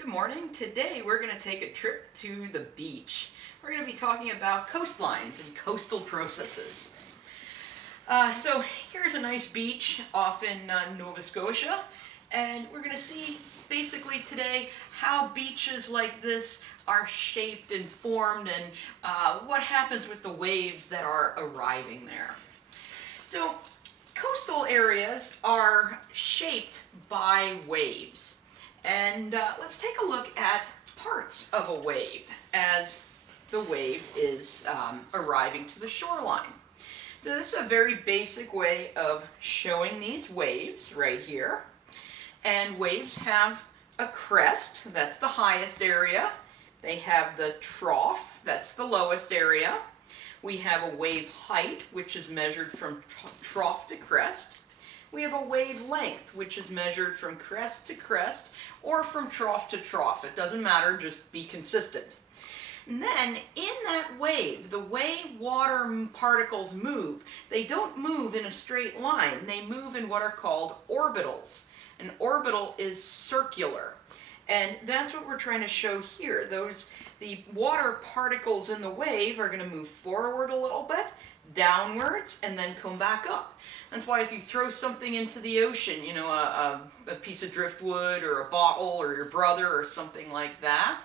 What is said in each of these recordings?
Good morning. Today we're going to take a trip to the beach. We're going to be talking about coastlines and coastal processes. So here's a nice beach off in Nova Scotia, and we're going to see basically today how beaches like this are shaped and formed and what happens with the waves that are arriving there. So coastal areas are shaped by waves. And let's take a look at parts of a wave as the wave is arriving to the shoreline. So this is a very basic way of showing these waves right here. And waves have a crest, that's the highest area. They have the trough, that's the lowest area. We have a wave height, which is measured from trough to crest. We have a wave length, which is measured from crest to crest or from trough to trough. It doesn't matter, just be consistent. And then in that wave, the way water particles move, they don't move in a straight line. They move in what are called orbitals. An orbital is circular. And that's what we're trying to show here. The water particles in the wave are going to move forward a little bit, downwards, and then come back up. That's why if you throw something into the ocean, you know, a piece of driftwood or a bottle or your brother or something like that,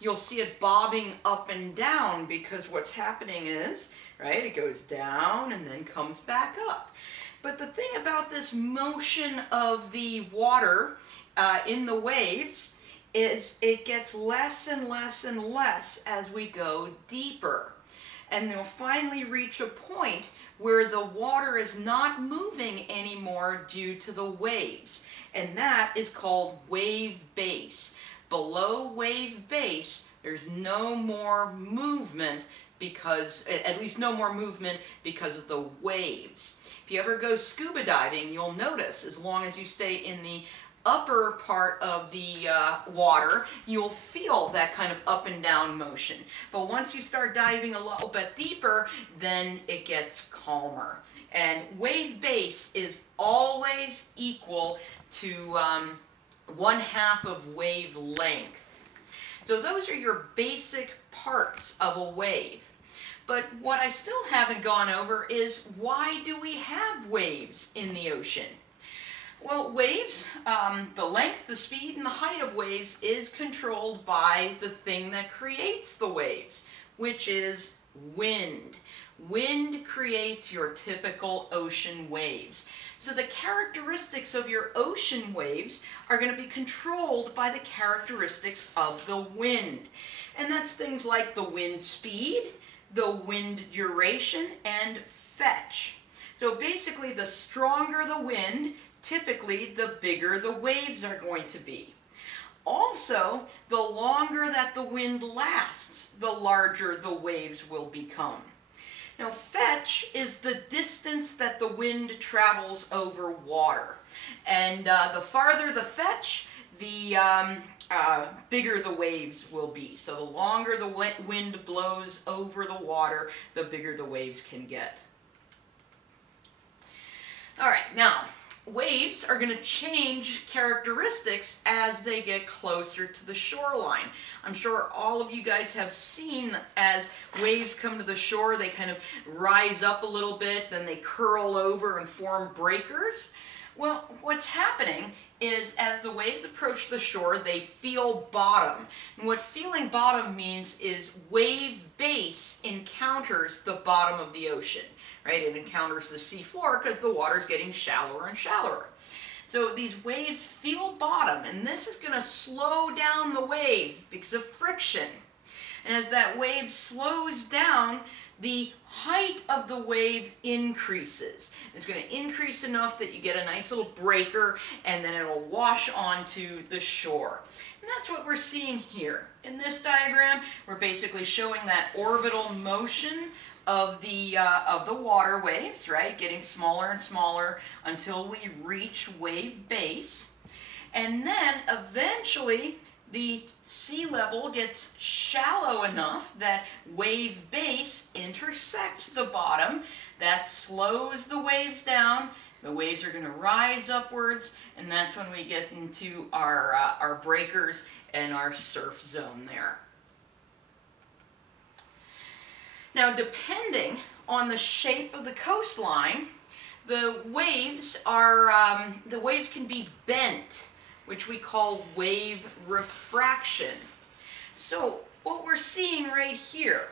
you'll see it bobbing up and down because what's happening is, right, it goes down and then comes back up. But the thing about this motion of the water in the waves is it gets less and less and less as we go deeper. And they'll finally reach a point where the water is not moving anymore due to the waves. And that is called wave base. Below wave base, there's no more movement because, at least no more movement because of the waves. If you ever go scuba diving, you'll notice as long as you stay in the upper part of the water, you'll feel that kind of up and down motion. But once you start diving a little bit deeper, then it gets calmer. And wave base is always equal to 1/2 of wave length. So those are your basic parts of a wave. But what I still haven't gone over is why do we have waves in the ocean? Well, waves, the length, the speed, and the height of waves is controlled by the thing that creates the waves, which is wind. Wind creates your typical ocean waves. So the characteristics of your ocean waves are going to be controlled by the characteristics of the wind. And that's things like the wind speed, the wind duration, and fetch. So basically, the stronger the wind, typically the bigger the waves are going to be. Also, the longer that the wind lasts, the larger the waves will become. Now, fetch is the distance that the wind travels over water. And the farther the fetch, the bigger the waves will be. So the longer the wind blows over the water, the bigger the waves can get. All right, now, waves are going to change characteristics as they get closer to the shoreline. I'm sure all of you guys have seen as waves come to the shore, they kind of rise up a little bit, then they curl over and form breakers. Well, what's happening is as the waves approach the shore, they feel bottom. And what feeling bottom means is wave base encounters the bottom of the ocean, right? It encounters the seafloor because the water's getting shallower and shallower. So these waves feel bottom, and this is going to slow down the wave because of friction. And as that wave slows down, the height of the wave increases. It's going to increase enough that you get a nice little breaker, and then it'll wash onto the shore. And that's what we're seeing here. In this diagram, we're basically showing that orbital motion of the water waves, right? Getting smaller and smaller until we reach wave base. And then eventually the sea level gets shallow enough that wave base intersects the bottom. That slows the waves down, The waves are going to rise upwards, and that's when we get into our breakers and our surf zone there. Now, depending on the shape of the coastline, the waves can be bent, which we call wave refraction. So what we're seeing right here,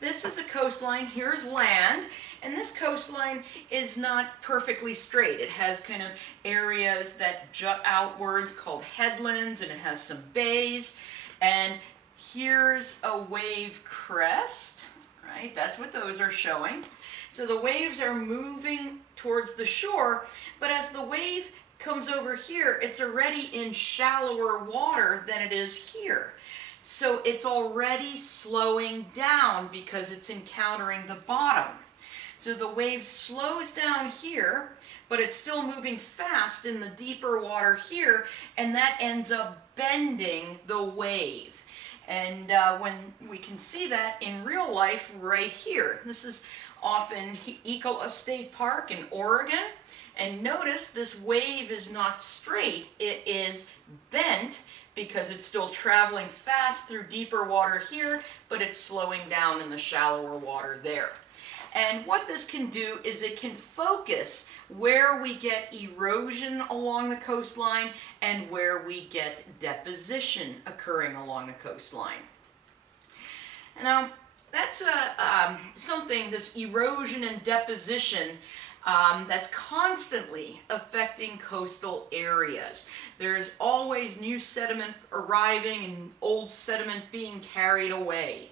this is a coastline, here's land, and this coastline is not perfectly straight. It has kind of areas that jut outwards called headlands, and it has some bays, and here's a wave crest, right? That's what those are showing. So the waves are moving towards the shore, but as the wave comes over here, it's already in shallower water than it is here. So it's already slowing down because it's encountering the bottom. So the wave slows down here, but it's still moving fast in the deeper water here, and that ends up bending the wave. And when we can see that in real life right here. This is often Ecola State Park in Oregon. And notice this wave is not straight, it is bent because it's still traveling fast through deeper water here, but it's slowing down in the shallower water there. And what this can do is it can focus where we get erosion along the coastline and where we get deposition occurring along the coastline. Now, that's something, this erosion and deposition, that's constantly affecting coastal areas. There's always new sediment arriving and old sediment being carried away.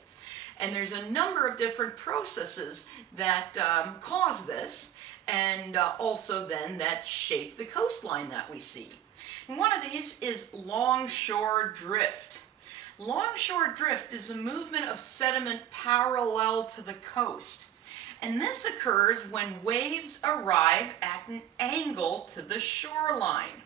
And there's a number of different processes that cause this, and also then that shape the coastline that we see. And one of these is longshore drift. Longshore drift is a movement of sediment parallel to the coast. And this occurs when waves arrive at an angle to the shoreline.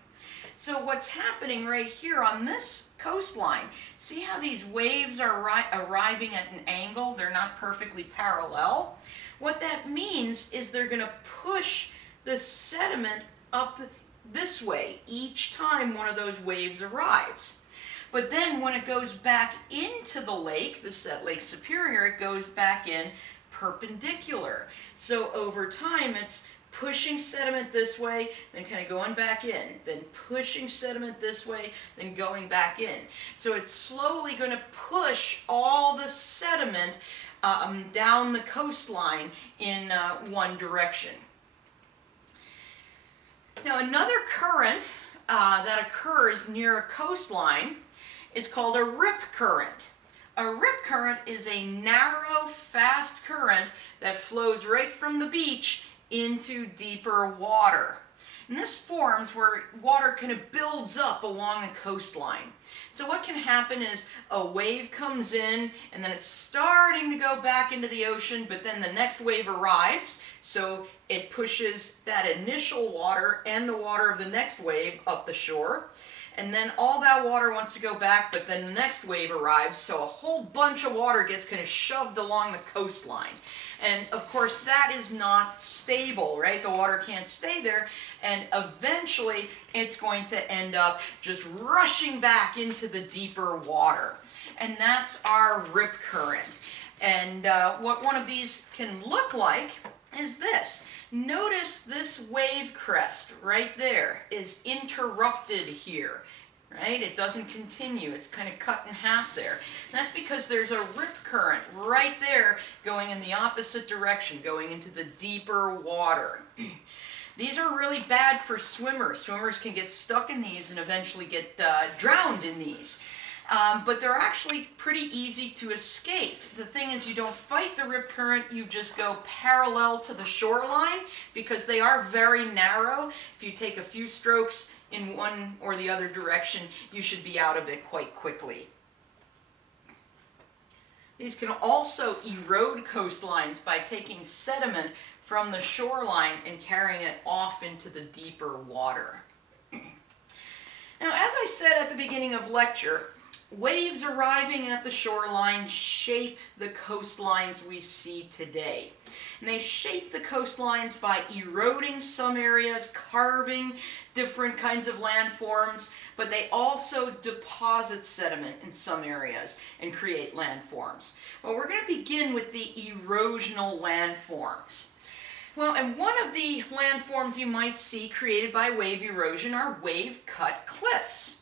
So what's happening right here on this coastline, see how these waves are arriving at an angle? They're not perfectly parallel. What that means is they're going to push the sediment up this way each time one of those waves arrives. But then when it goes back into the lake, this is at Lake Superior, it goes back in perpendicular. So over time it's pushing sediment this way, then kind of going back in, then pushing sediment this way, then going back in. So it's slowly going to push all the sediment down the coastline in one direction. Now another current that occurs near a coastline is called a rip current. A rip current is a narrow, fast current that flows right from the beach into deeper water. And this forms where water kind of builds up along the coastline. So what can happen is a wave comes in and then it's starting to go back into the ocean, but then the next wave arrives, so it pushes that initial water and the water of the next wave up the shore. And then all that water wants to go back, but then the next wave arrives, so a whole bunch of water gets kind of shoved along the coastline. And of course that is not stable, right? The water can't stay there, and eventually it's going to end up just rushing back into the deeper water. And that's our rip current. And what one of these can look like is this. Notice this wave crest right there is interrupted here, right? It doesn't continue. It's kind of cut in half there. And that's because there's a rip current right there going in the opposite direction, going into the deeper water. These are really bad for swimmers. Swimmers can get stuck in these and eventually get drowned in these. But they're actually pretty easy to escape. The thing is, you don't fight the rip current, you just go parallel to the shoreline because they are very narrow. If you take a few strokes in one or the other direction, you should be out of it quite quickly. These can also erode coastlines by taking sediment from the shoreline and carrying it off into the deeper water. Now, as I said at the beginning of lecture, waves arriving at the shoreline shape the coastlines we see today. And they shape the coastlines by eroding some areas, carving different kinds of landforms, but they also deposit sediment in some areas and create landforms. Well, we're going to begin with the erosional landforms. Well, and one of the landforms you might see created by wave erosion are wave-cut cliffs.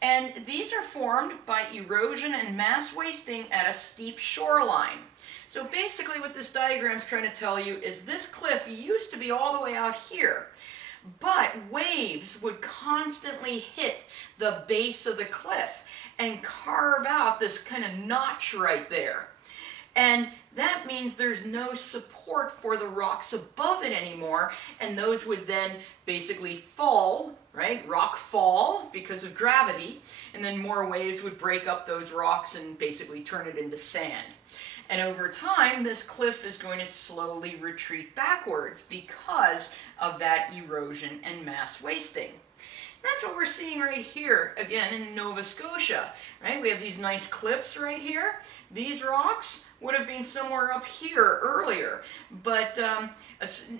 And these are formed by erosion and mass wasting at a steep shoreline. So basically what this diagram is trying to tell you is this cliff used to be all the way out here, but waves would constantly hit the base of the cliff and carve out this kind of notch right there. And that means there's no support for the rocks above it anymore, and those would then basically fall, right? Rock fall because of gravity, and then more waves would break up those rocks and basically turn it into sand. And over time, this cliff is going to slowly retreat backwards because of that erosion and mass wasting. That's what we're seeing right here, again, in Nova Scotia, right? We have these nice cliffs right here. These rocks would have been somewhere up here earlier, but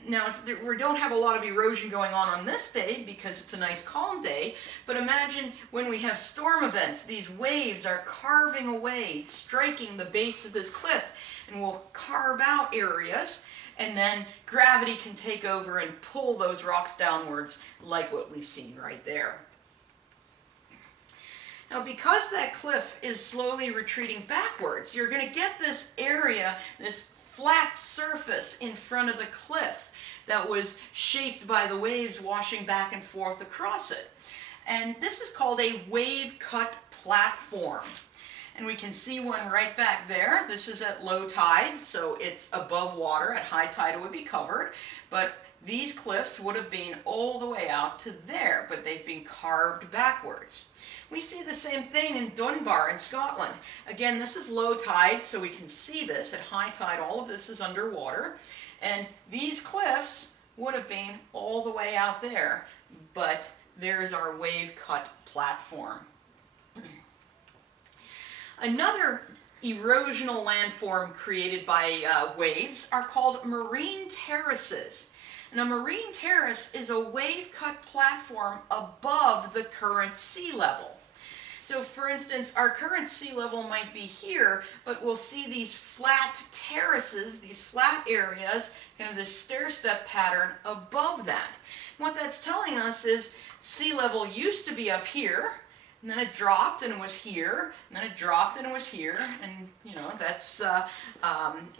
now we don't have a lot of erosion going on this day because it's a nice calm day, but imagine when we have storm events, these waves are carving away, striking the base of this cliff, and will carve out areas, and then gravity can take over and pull those rocks downwards like what we've seen right there. Now, because that cliff is slowly retreating backwards, you're going to get this area, this flat surface in front of the cliff that was shaped by the waves washing back and forth across it. And this is called a wave-cut platform. And we can see one right back there. This is at low tide, so it's above water. At high tide it would be covered, but these cliffs would have been all the way out to there, but they've been carved backwards. We see the same thing in Dunbar in Scotland. Again, this is low tide, so we can see this. At high tide, all of this is underwater, and these cliffs would have been all the way out there, but there's our wave-cut platform. Another erosional landform created by waves are called marine terraces. And a marine terrace is a wave-cut platform above the current sea level. So for instance, our current sea level might be here, but we'll see these flat terraces, these flat areas, kind of this stair-step pattern above that. And what that's telling us is sea level used to be up here, and then it dropped and it was here, and then it dropped and it was here, and you know, that's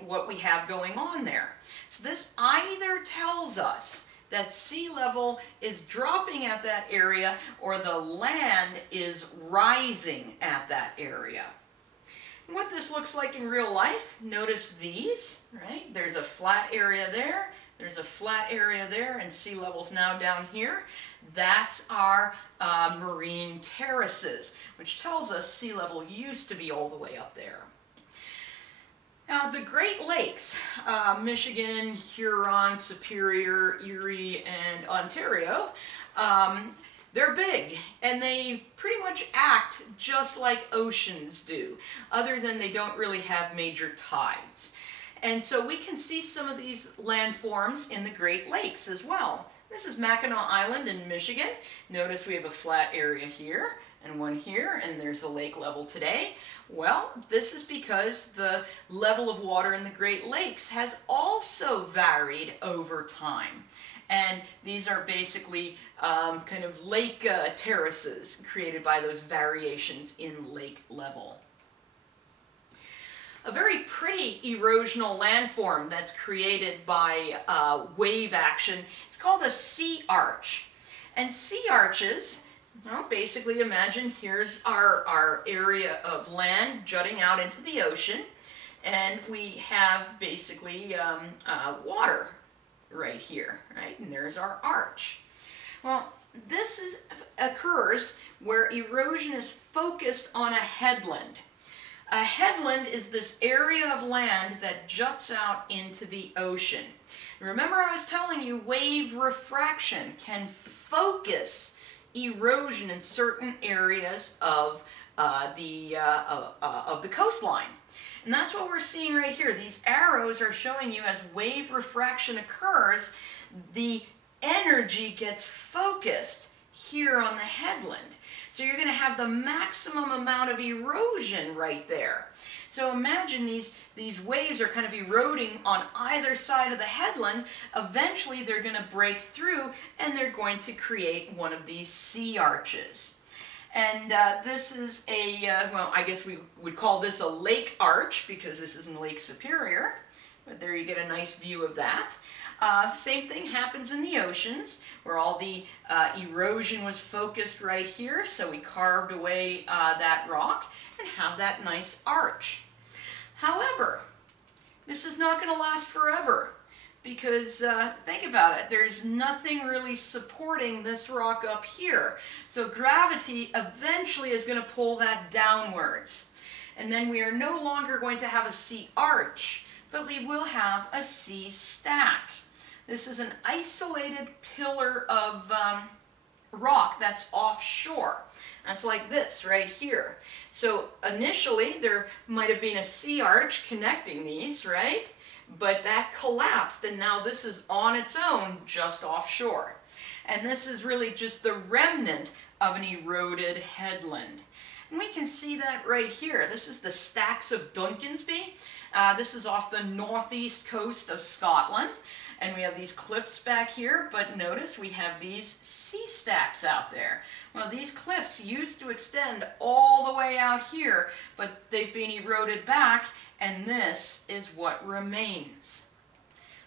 what we have going on there. So this either tells us that sea level is dropping at that area or the land is rising at that area. And what this looks like in real life, notice these, right? There's a flat area there, there's a flat area there, and sea level's now down here. That's our marine terraces, which tells us sea level used to be all the way up there. Now, the Great Lakes, Michigan, Huron, Superior, Erie, and Ontario, they're big, and they pretty much act just like oceans do, other than they don't really have major tides. And so we can see some of these landforms in the Great Lakes as well. This is Mackinac Island in Michigan. Notice we have a flat area here and one here, and there's the lake level today. Well, this is because the level of water in the Great Lakes has also varied over time. And these are basically kind of lake terraces created by those variations in lake level. A very pretty erosional landform that's created by wave action is called a sea arch. And sea arches, well, basically imagine here's our area of land jutting out into the ocean, and we have basically water right here, right? And there's our arch. Well, this occurs where erosion is focused on a headland. A headland is this area of land that juts out into the ocean. Remember, I was telling you wave refraction can focus erosion in certain areas of of the coastline. And that's what we're seeing right here. These arrows are showing you as wave refraction occurs, the energy gets focused here on the headland. So you're going to have the maximum amount of erosion right there. So imagine these waves are kind of eroding on either side of the headland. Eventually they're going to break through and they're going to create one of these sea arches. And this is a, well, I guess we would call this a lake arch because this is in Lake Superior. But there you get a nice view of that. Same thing happens in the oceans where all the erosion was focused right here. So we carved away that rock and have that nice arch. However, this is not going to last forever because think about it, there's nothing really supporting this rock up here. So gravity eventually is going to pull that downwards. And then we are no longer going to have a sea arch, but we will have a sea stack. This is an isolated pillar of rock that's offshore. That's like this right here. So initially there might have been a sea arch connecting these, right? But that collapsed and now this is on its own just offshore. And this is really just the remnant of an eroded headland. And we can see that right here. This is the Stacks of Duncansby. This is off the northeast coast of Scotland. And we have these cliffs back here, but notice we have these sea stacks out there. Well, these cliffs used to extend all the way out here, but they've been eroded back, and this is what remains.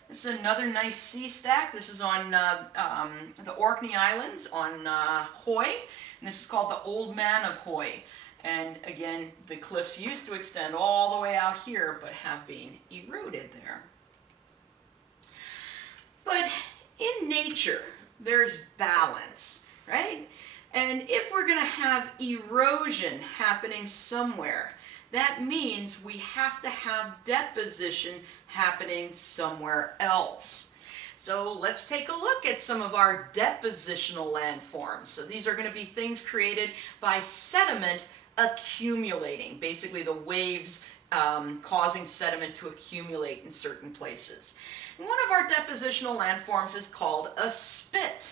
This is another nice sea stack. This is on the Orkney Islands on Hoy, and this is called the Old Man of Hoy. And again, the cliffs used to extend all the way out here, but have been eroded there. But in nature, there's balance, right? And if we're going to have erosion happening somewhere, that means we have to have deposition happening somewhere else. So let's take a look at some of our depositional landforms. So these are going to be things created by sediment accumulating, basically the waves causing sediment to accumulate in certain places. One of our depositional landforms is called a spit.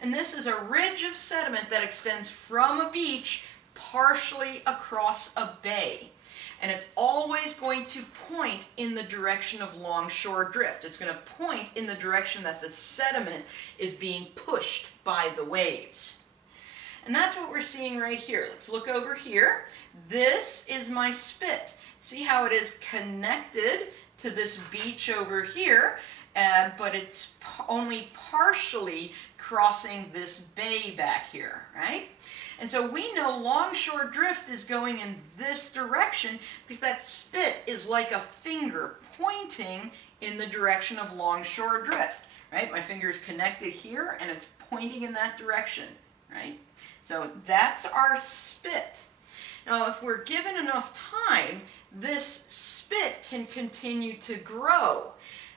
And this is a ridge of sediment that extends from a beach partially across a bay. And it's always going to point in the direction of longshore drift. It's going to point in the direction that the sediment is being pushed by the waves. And that's what we're seeing right here. Let's look over here. This is my spit. See how it is connected to this beach over here, but it's only partially crossing this bay back here, right? And so we know longshore drift is going in this direction because that spit is like a finger pointing in the direction of longshore drift, right? My finger is connected here and it's pointing in that direction, right? So that's our spit. Now, if we're given enough time, this spit can continue to grow.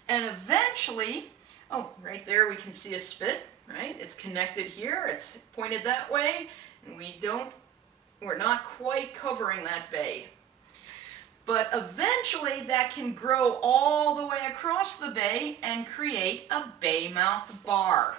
And eventually, oh, right there we can see a spit, right? It's connected here, it's pointed that way, and we're not quite covering that bay. But eventually that can grow all the way across the bay and create a bay mouth bar.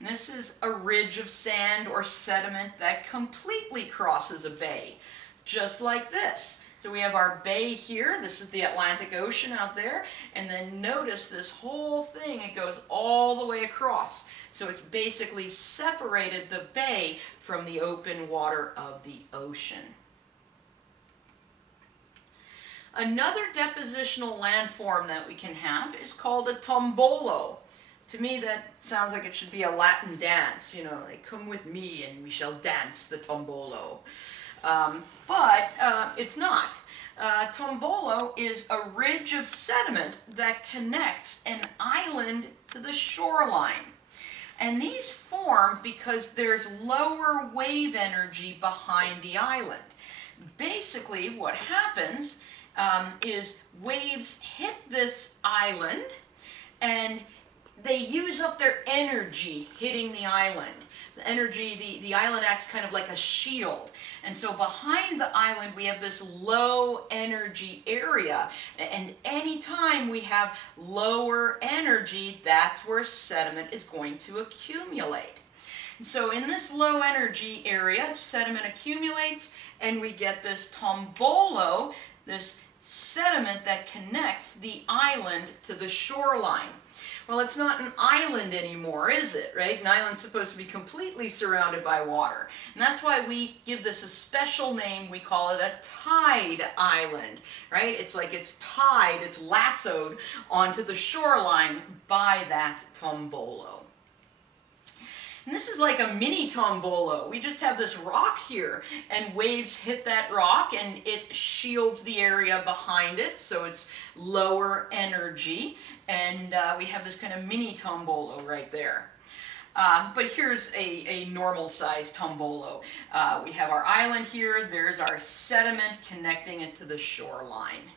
And this is a ridge of sand or sediment that completely crosses a bay, just like this. So we have our bay here, this is the Atlantic Ocean out there, and then notice this whole thing, it goes all the way across. So it's basically separated the bay from the open water of the ocean. Another depositional landform that we can have is called a tombolo. To me that sounds like it should be a Latin dance, you know, like come with me and we shall dance the tombolo. But it's not. Tombolo is a ridge of sediment that connects an island to the shoreline. And these form because there's lower wave energy behind the island. Basically what happens is waves hit this island and they use up their energy hitting the island. the island acts kind of like a shield. And so behind the island we have this low energy area. And anytime we have lower energy, that's where sediment is going to accumulate. And so in this low energy area, sediment accumulates and we get this tombolo, this sediment that connects the island to the shoreline. Well, it's not an island anymore, is it, right? An island's supposed to be completely surrounded by water. And that's why we give this a special name. We call it a tide island, right? It's like it's tied, it's lassoed onto the shoreline by that tombolo. And this is like a mini tombolo. We just have this rock here, and waves hit that rock, and it shields the area behind it, so it's lower energy, and we have this kind of mini tombolo right there. But here's a normal sized tombolo. We have our island here, there's our sediment connecting it to the shoreline.